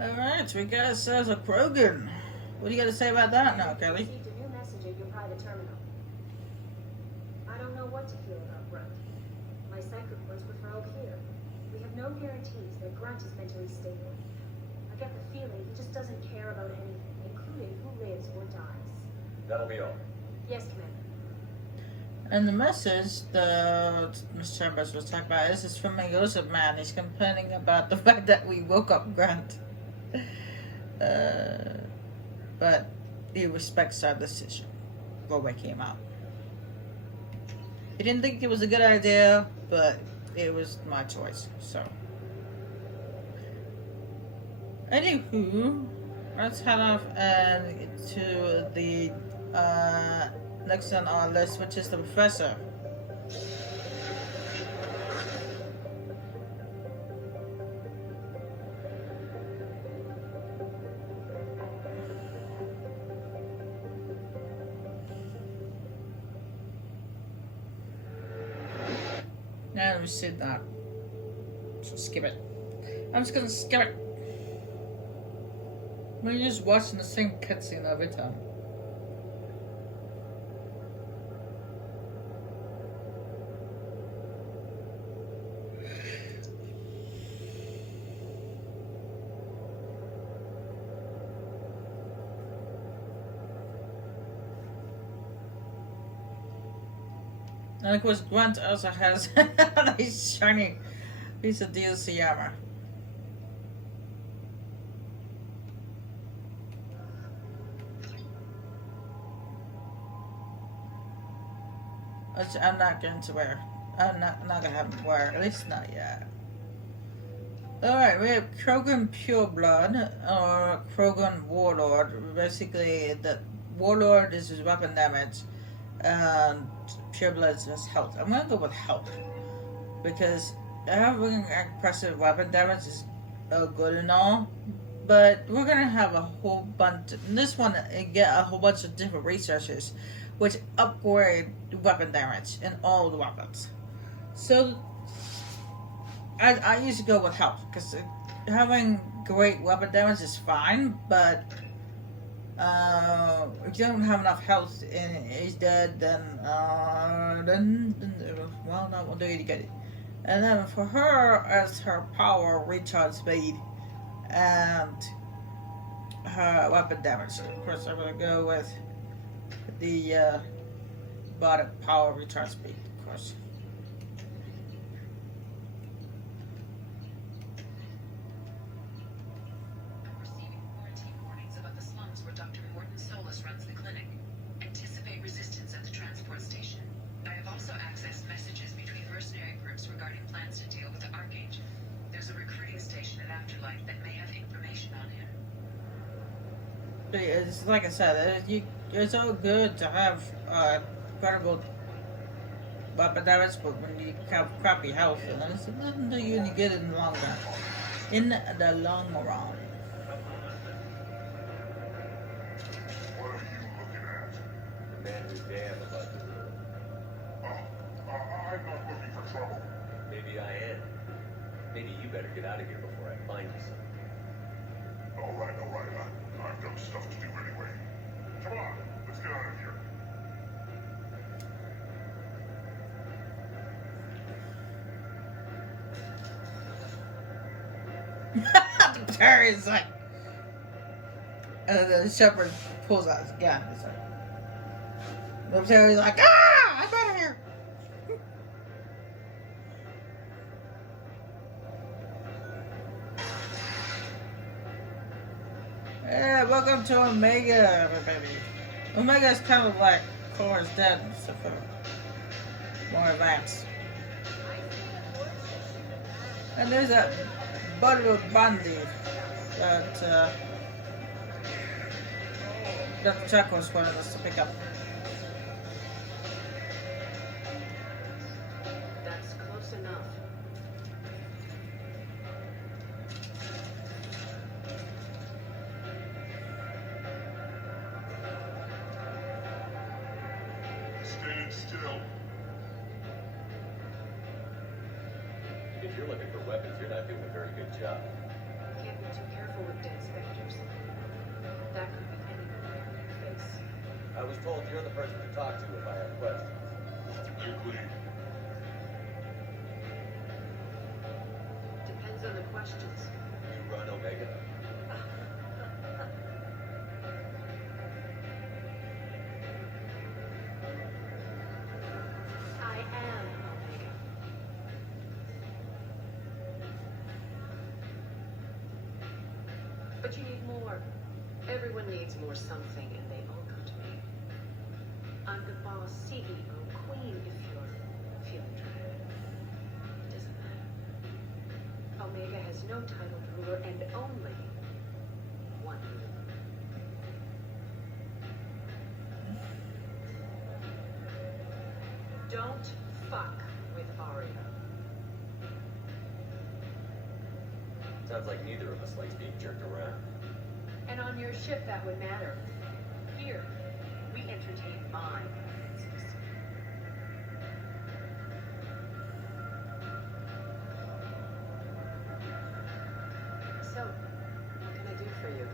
Alright, we got ourselves a Krogan. What do you got to say about that now, Kelly? Received a new message at your private terminal. I don't know what to feel about Grunt. My psych reports refer here. We have no guarantees that Grunt is mentally stable. I get the feeling he just doesn't care about anything, including who lives or dies. That'll be all. Yes, Commander. And the message that Mr. Chambers was talking about is from a Joseph man. He's complaining about the fact that we woke up Grant. But he respects our decision for waking him up. He didn't think it was a good idea, but it was my choice, so. Anywho, let's head off and to the next on our list, which is the professor. Now let me see that. So skip it. I'm just gonna skip it. We're just watching the same cutscene every time. And of course, Grunt also has a nice shiny piece of DLC armor. Which I'm not going to wear. I'm not gonna have him wear, at least not yet. Alright, we have Krogan Pureblood, or Krogan Warlord. Basically, the Warlord is his weapon damage, and Pureblood is his health. I'm gonna go with health, because having impressive weapon damage is good and all, but we're gonna have a whole bunch. In this one, get a whole bunch of different resources, which upgrade weapon damage in all the weapons. So I usually go with health, because having great weapon damage is fine, but if you don't have enough health and he's dead, then well, that won't do you any good. And then for her, as her power, recharge speed, and her weapon damage. Of course, I'm gonna go with the bottom power, recharge speed, of course. It's like I said, it's so good to have incredible weapon damage, but when you have crappy health, it doesn't do you any good in the long run. In the long run. What are you looking at? The man who's damn about the room. I'm not looking for trouble. Maybe I am. Maybe you better get out of here before I find you something. All right. I've got stuff to do anyway. Come on, let's get out of here. Terry's like, the shepherd pulls out his gun. He's like, Terry's like, ah, I'm out of here. Yeah, welcome to Omega, baby. Omega is kind of like Cora's dead, except for more advanced. And there's that Butterwood Bundy that the truck was wanted us to pick up. That's close enough. Stand still. If you're looking for weapons, you're not doing a very good job. Can't be too careful full of dead specters. That could be anyone wearing a face. I was told you're the person to talk to if I have questions. You're clean. Depends on the questions. You run Omega? I am Omega. But you need more. Everyone needs more something, and they all come to me. I'm the boss, CEO, queen, if you're feeling dramatic. Doesn't matter. Omega has no titled ruler and only one ruler. Don't fuck with Aria. Sounds like neither of us likes being jerked around. And on your ship, that would matter. Here, we entertain my audiences. So, what can I do for you?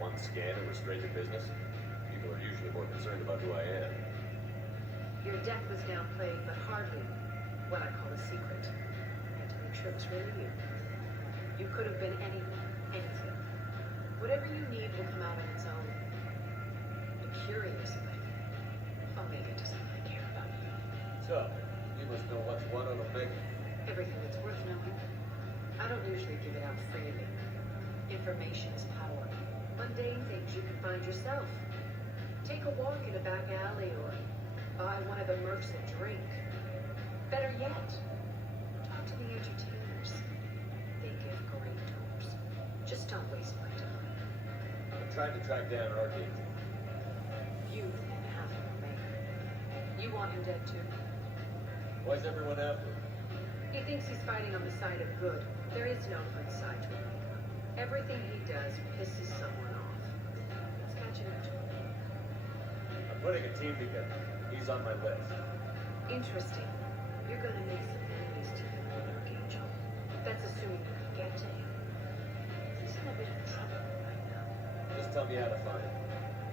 One scan and we're straight to business. People are usually more concerned about who I am. Your death was downplayed, but hardly what I call a secret. And to make sure it was really you. You could have been anyone, anything. Whatever you need will come out on its own. I'm curious, but Omega doesn't really care about you. So, you must know what's what on Omega. Everything that's worth knowing. I don't usually give it out freely. Information is power. Mundane things you can find yourself. Take a walk in a back alley or buy one of the mercs a drink. Better yet, talk to the entertainers. They give great tours. Just don't waste my time. I'm trying to track down Archangel. You and half of Omega. You want him dead too? Why's everyone after him? He thinks he's fighting on the side of good. There is no good side to Omega. Everything he does pisses someone off. It's catching up to him. I'm putting a team together. He's on my list. Interesting. You're gonna make some enemies to him with Archangel. That's assuming you can get to him. He's in a bit of trouble right now. Just tell me how to find him.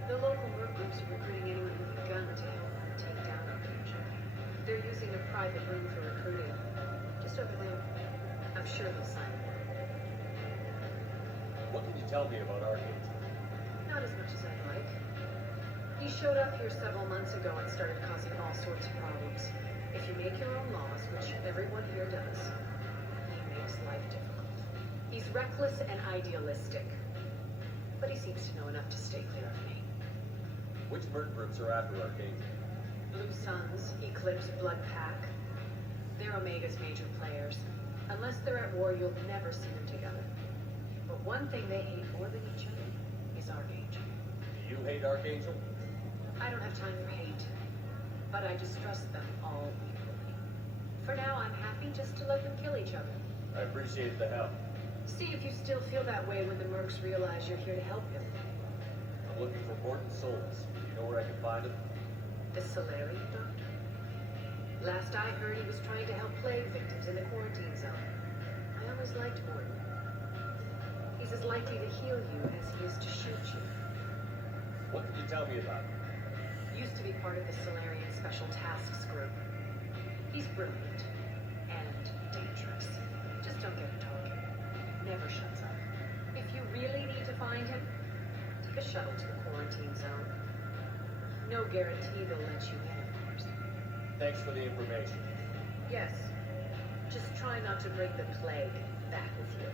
The local merc groups are recruiting anyone with a gun to help them take down Archangel. They're using a private room for recruiting. Just over there. I'm sure he'll sign it. What can you tell me about Archangel? Not as much as I'd like. He showed up here several months ago and started causing all sorts of problems. If you make your own laws, which everyone here does, he makes life difficult. He's reckless and idealistic. But he seems to know enough to stay clear of me. Which merc groups are after Archangel? Blue Suns, Eclipse, Blood Pack. They're Omega's major players. Unless they're at war, you'll never see them together. But one thing they hate more than each other is Archangel. Do you hate Archangel? I don't have time for hate, but I distrust them all equally. For now, I'm happy just to let them kill each other. I appreciate the help. See if you still feel that way when the mercs realize you're here to help him. I'm looking for Morton Souls. You know where I can find him? The Solarian Doctor? Last I heard, he was trying to help plague victims in the quarantine zone. I always liked Morton. He's as likely to heal you as he is to shoot you. What can you tell me about him? Used to be part of the Solarian Special Tasks Group. He's brilliant and dangerous. Just don't get him talking. Never shuts up. If you really need to find him, take a shuttle to the quarantine zone. No guarantee they'll let you in, of course. Thanks for the information. Yes. Just try not to bring the plague back with you.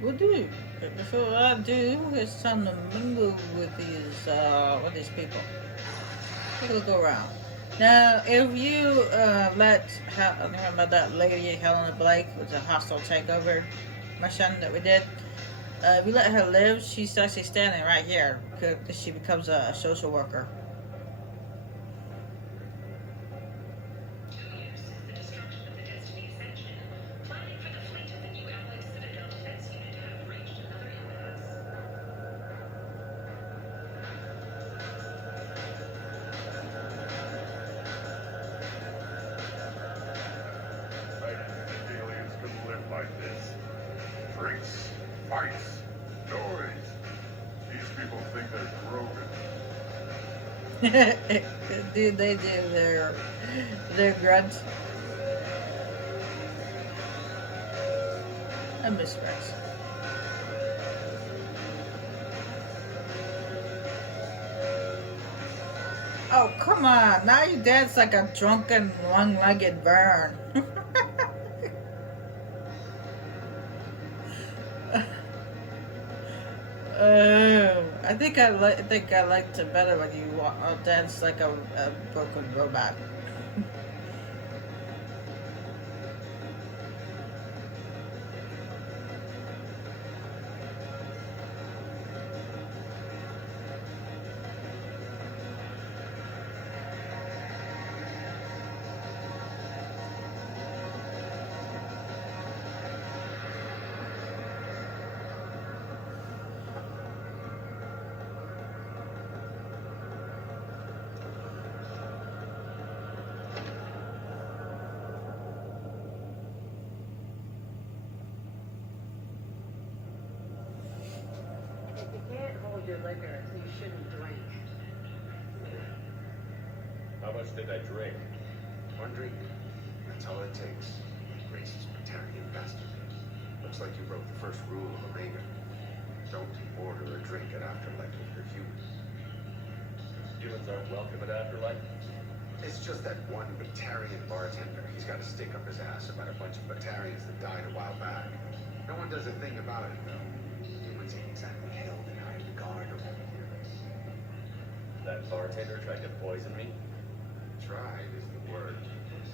Will do. But before I do, it's time to mingle with these people. Take a look around. Now, if you remember that lady, Helena Blake, was a hostile takeover mission that we did. If you let her live, she's actually standing right here because she becomes a social worker. Aliens couldn't live by like this. Drinks, fights, noise. These people think they're Grogan. Dude, they do their grunts. I miss Rex. Oh, come on. Now you dance like a drunken, one-legged Vern. I think I liked it better when you dance like a broken robot. If you can't hold your liquor, you shouldn't drink. How much did I drink? One drink. That's all it takes. Racist Batarian bastard. Looks like you broke the first rule of Omega. Don't order a drink at Afterlife if you're human. Humans aren't welcome at Afterlife? It's just that one Batarian bartender. He's got a stick up his ass about a bunch of Batarians that died a while back. No one does a thing about it, though. Humans ain't exactly held in high regard around here. That bartender tried to poison me? Tried is the word.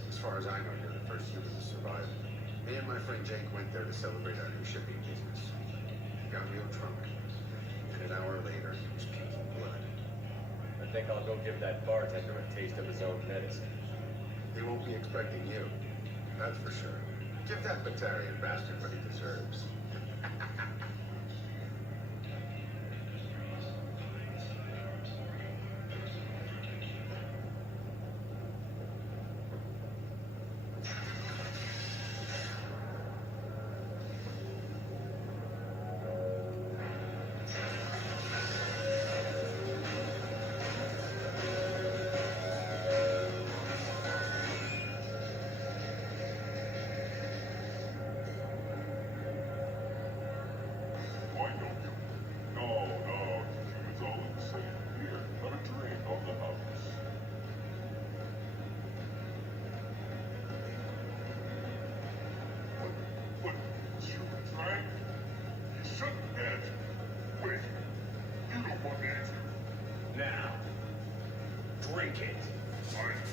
As far as I know, you're the first human to survive. Me and my friend Jake went there to celebrate our new shipping business. He got real drunk. And an hour later, he was puking blood. I think I'll go give that bartender a taste of his own medicine. He won't be expecting you. That's for sure. Give that Batarian bastard what he deserves. Why don't you? No, humans all look the same. Here, have a drink on the house. What? You drank? You shouldn't have. Wait, you don't want me to. Now, drink it. Can't.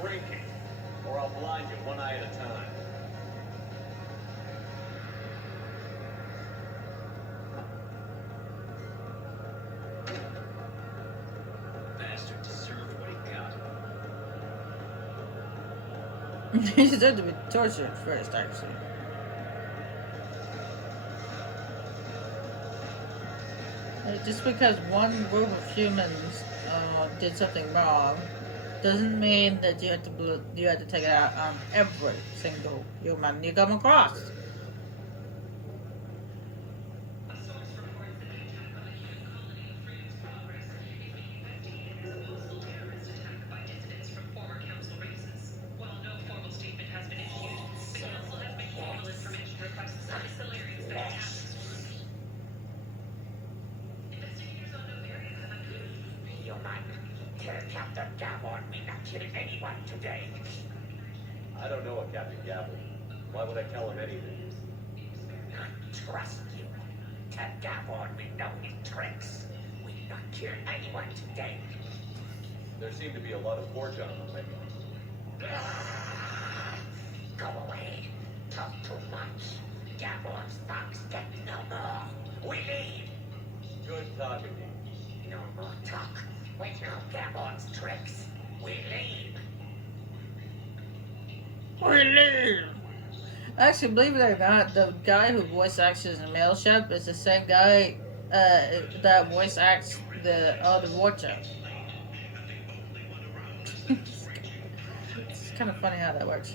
Drink it, or I'll blind you one eye at a time. Bastard deserved what he got. He deserved to be tortured first, actually. Just because one group of humans did something wrong doesn't mean that you have to take it out on every single human you come across. A source reports that the attack on the human colony in Freedom's Progress may be a hostile terrorist attack by dissidents from former council races. While no formal statement has been issued, the council has made formal information requests on the Solarians that attacked. Investigators on Novaria have unearthed Human, tell Captain Gavon we not killing anyone today. I don't know a Captain Gabble. Why would I tell him anything? Not trust you. Tell Gavon we know his tricks. We not kill anyone today. There seem to be a lot of fortune on Omega. Go away. Talk too much. Gavon's thugs get no more. We leave. Good talking to you. No more talk. We know Gavon's tricks. We leave. Actually, believe it or not, the guy who voice acts in the mail shop is the same guy that voice acts the Watcher. It's kind of funny how that works.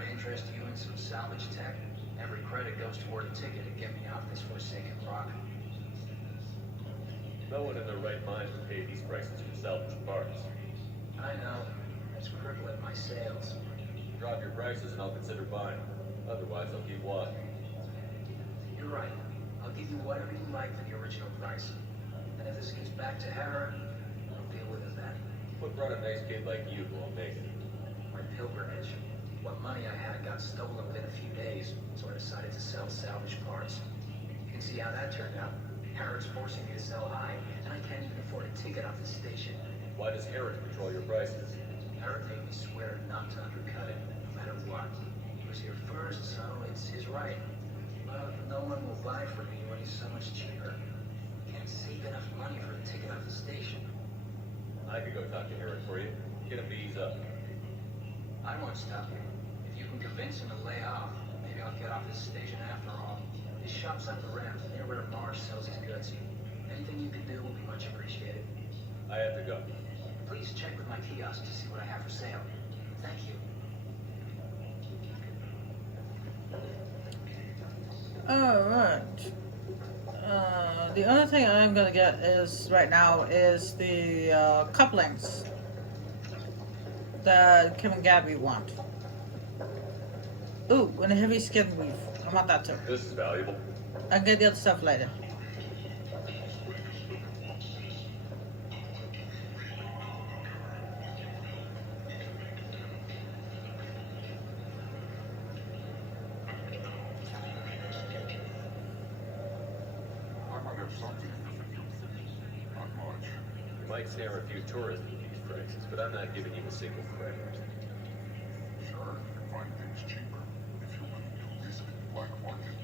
not interest you in some salvage tech? Every credit goes toward a ticket to get me off this forsaken rock. No one in their right mind would pay these prices for salvage parts. I know. It's crippling my sales. Drop your prices and I'll consider buying. Otherwise, I'll keep walking. You're right. I'll give you whatever you like for the original price. And if this gets back to Hera, I'll deal with it then. What brought a nice kid like you to Omega? My pilgrimage. What money I had got stolen within a few days, so I decided to sell salvage parts. You can see how that turned out. Hera's forcing me to sell high, and I can't even afford a ticket off the station. Why does Herod control your prices? Hera made me swear not to undercut it, no matter what. He was here first, so it's his right. But no one will buy from me when he's so much cheaper. Can't save enough money for a ticket off the station. I could go talk to Herod for you. Get him to ease up. I won't stop you. If you can convince him to lay off, maybe I'll get off this station after all. His shop's up the ramp, near where Marsh sells his goods. Anything you can do will be much appreciated. I have to go. Please check with my kiosk to see what I have for sale. Thank you. Alright. The only thing I'm gonna get is right now is the couplings that Kim and Gabby want. Ooh, and a heavy skin weave. I want that too. This is valuable. I'll get the other stuff later. I might have something you can do for me. Not much. You might snare a few tourists with these prices, but I'm not giving you a single credit. Sure, you can find things cheaper if you're willing to risk the black market.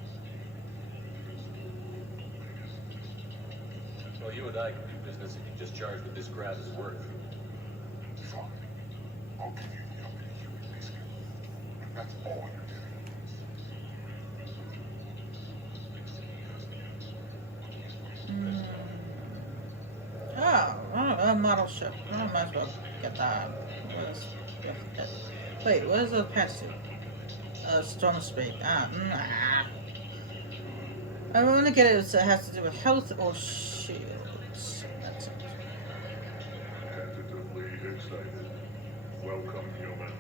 Well, you and I can do business if you just charge what this crowd is worth. Fine. I'll give you the update you risk it. And that's all you're getting. Oh, a model ship. I might as well get that. Wait, what is the pantsuit? Storm speed. Nah. I want to get it so it has to do with health or shields. That's it. Tentatively excited. Welcome, human.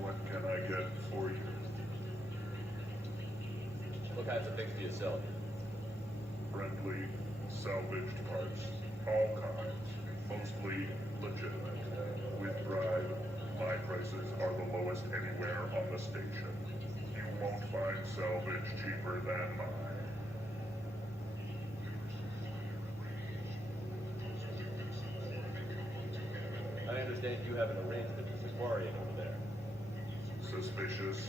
What can I get for you? What kinds of things do you sell? Friendly, salvaged parts, all kinds, mostly legitimate. With pride, my prices are the lowest anywhere on the station. You won't find salvage cheaper than mine. I understand you have an arrangement with Aquarian over there. Suspicious?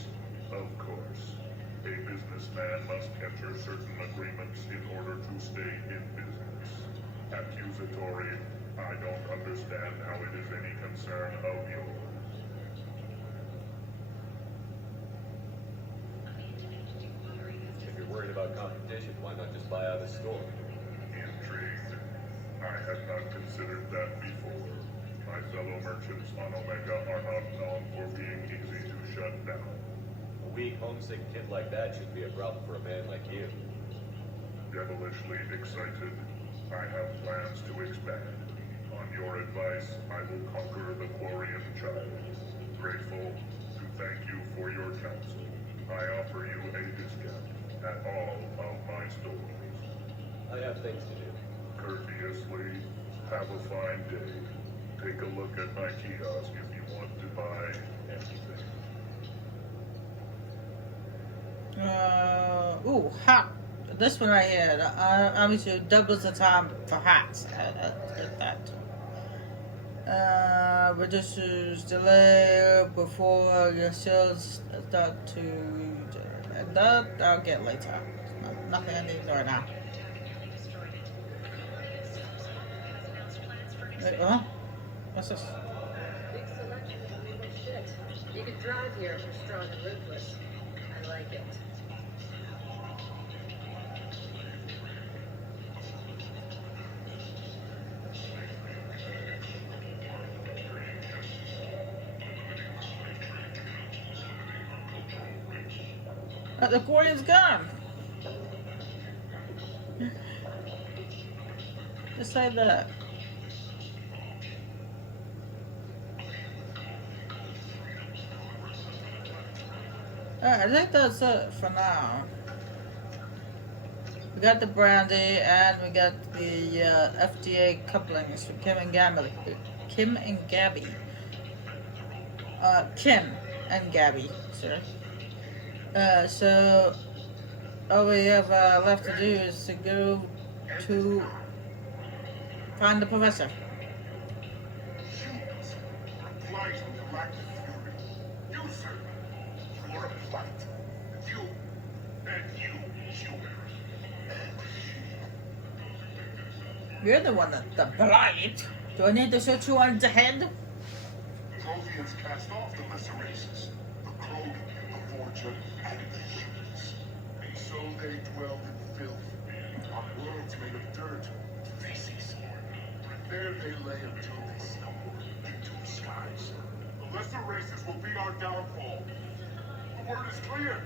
Of course. A businessman must enter certain agreements in order to stay in business. Accusatory? I don't understand how it is any concern of yours. If you're worried about competition, why not just buy out a store? Intrigued? I had not considered that before. My fellow merchants on Omega are not known for being easy to shut down. A weak, homesick kid like that should be a problem for a man like you. Devilishly excited. I have plans to expand. On your advice, I will conquer the Quarian child. Grateful to thank you for your counsel. I offer you a discount at all of my stores. I have things to do. Courteously, have a fine day. Take a look at my kiosk if you want to buy anything. Ooh, hat. This one right here. Obviously doubles the time for hats. Get that. Reduces delay before your sales start to. That I'll get later. Nothing I need right now. Wait, huh? What's this? Big selection of illegal shit. You can drive here if you're strong and ruthless. I like it. The Quarian's gone. Just like that. Alright, I think that's it for now. We got the brandy and we got the FDA couplings from Kim and Gabby. Kim and Gabby. Kim and Gabby, sorry. So all we have left to do is to go to find the professor. Humans are blind from the lack of fury. You, sir, you are a blight. You and you, human. You're the one that's the blight. Do I need to shoot you on the head? Protheans cast off the lesser races, the Krogan, the Vorcha, and the humans. And so they dwell in filth, on worlds made of dirt and feces. There they lay until they stumble into the skies. The lesser races will be our downfall. The word is clear.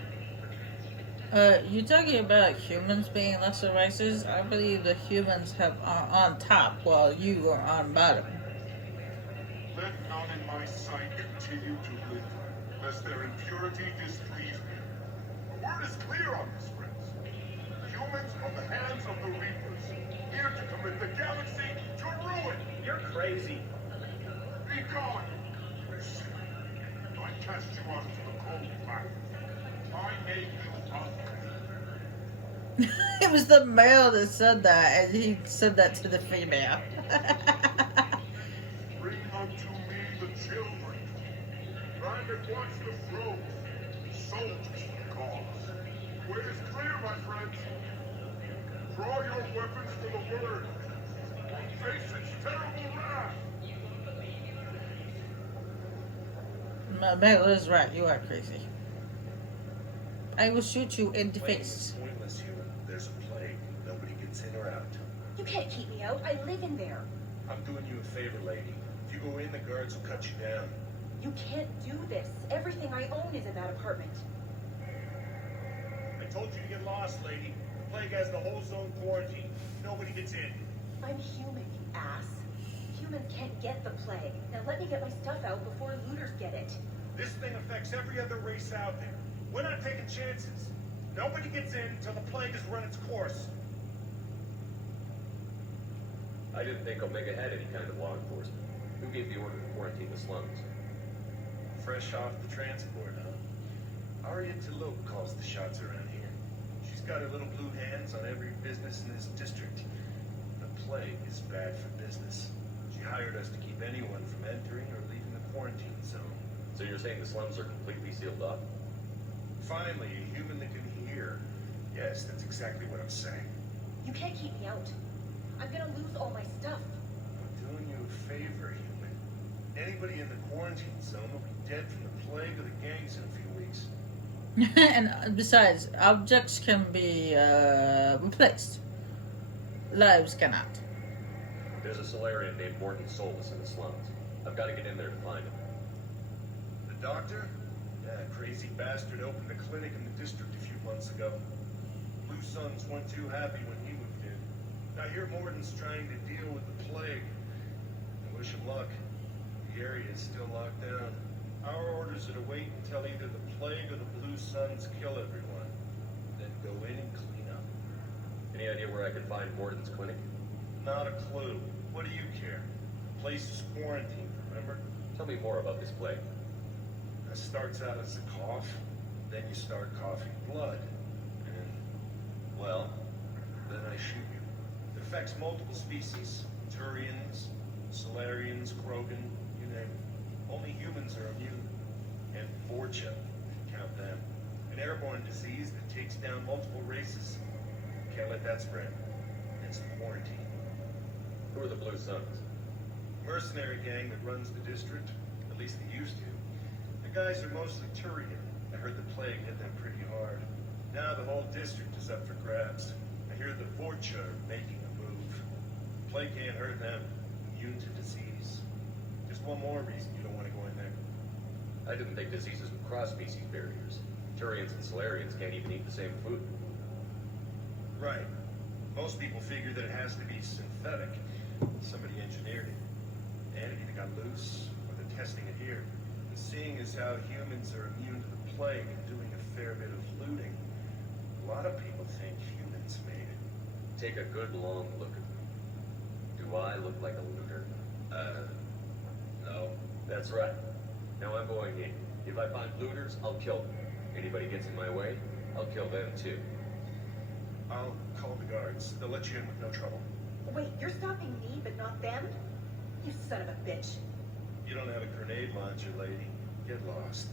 You talking about humans being lesser races? I believe the humans are on top while you are on bottom. Let none in my sight continue to live, lest their impurity displease me. The word is clear on this, friends. Humans from the hands of the Reapers, here to commit the galaxy to ruin. You're crazy. Be gone! I cast you out into the cold black. I made you ugly. It was the male that said that, and he said that to the female. Bring unto me the children. Stand and watch the throne. Soldiers for the cause. The way is clear, my friends. Draw your weapons to the word. Face its terrible wrath. Mel is right. You are crazy. I will shoot you in the face. Pointless, human. There's a plague. Nobody gets in or out. You can't keep me out. I live in there. I'm doing you a favor, lady. If you go in, the guards will cut you down. You can't do this. Everything I own is in that apartment. I told you to get lost, lady. The plague has the whole zone quarantined. Nobody gets in. I'm human, you ass. Humans can't get the plague. Now let me get my stuff out before looters get it. This thing affects every other race out there. We're not taking chances. Nobody gets in until the plague has run its course. I didn't think Omega had any kind of law enforcement. Who gave the order to quarantine the slums? Fresh off the transport, huh? Arya Talope calls the shots around here. She's got her little blue hands on every business in this district. The plague is bad for business. She hired us to keep anyone from entering or leaving the quarantine zone. So you're saying the slums are completely sealed off? Finally, a human that can hear. Yes, that's exactly what I'm saying. You can't keep me out. I'm gonna lose all my stuff. I'm doing you a favor, human. Anybody in the quarantine zone will be dead from the plague or the gangs in a few weeks. And besides, objects can be replaced. Lives cannot. There's a Solarian named Morton Solus in the slums. I've got to get in there to find him. The doctor? Yeah, crazy bastard opened a clinic in the district a few months ago. Blue Suns weren't too happy when he moved in. I hear Morton's trying to deal with the plague. I wish him luck. The area is still locked down. Our orders are to wait until either the plague or the Blue Suns kill everyone. Then go in and clean up. Any idea where I can find Morton's clinic? Not a clue. What do you care? The place is quarantined, remember? Tell me more about this plague. It starts out as a cough, then you start coughing blood. And, well, then I shoot you. It affects multiple species. Turians, Solarians, Krogan, you name it. Only humans are immune. And Vorcha, if you count them. An airborne disease that takes down multiple races. Can't let that spread. It's quarantine. Who are the Blue Suns? Mercenary gang that runs the district. At least they used to. The guys are mostly Turian. I heard the plague hit them pretty hard. Now the whole district is up for grabs. I hear the Vorcha are making a move. The plague can't hurt them. Immune to disease. Just one more reason you don't want to go in there. I didn't think diseases would cross species barriers. Turians and Solarians can't even eat the same food. Right. Most people figure that it has to be synthetic. Somebody engineered it. And it either got loose, or they're testing it here. And seeing as how humans are immune to the plague and doing a fair bit of looting, a lot of people think humans made it. Take a good long look at me. Do I look like a looter? No. That's right. Now I'm going in. If I find looters, I'll kill them. Anybody gets in my way, I'll kill them too. I'll call the guards. They'll let you in with no trouble. Wait, you're stopping me, but not them? You son of a bitch. You don't have a grenade launcher, lady. Get lost.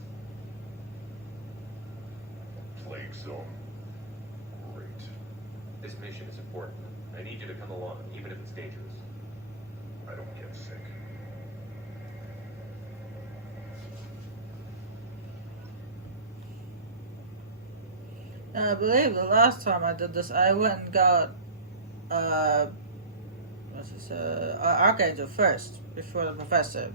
Plague zone. Great. This mission is important. I need you to come along, even if it's dangerous. I don't get sick. I believe the last time I did this, I went and got Archangel first before the professor.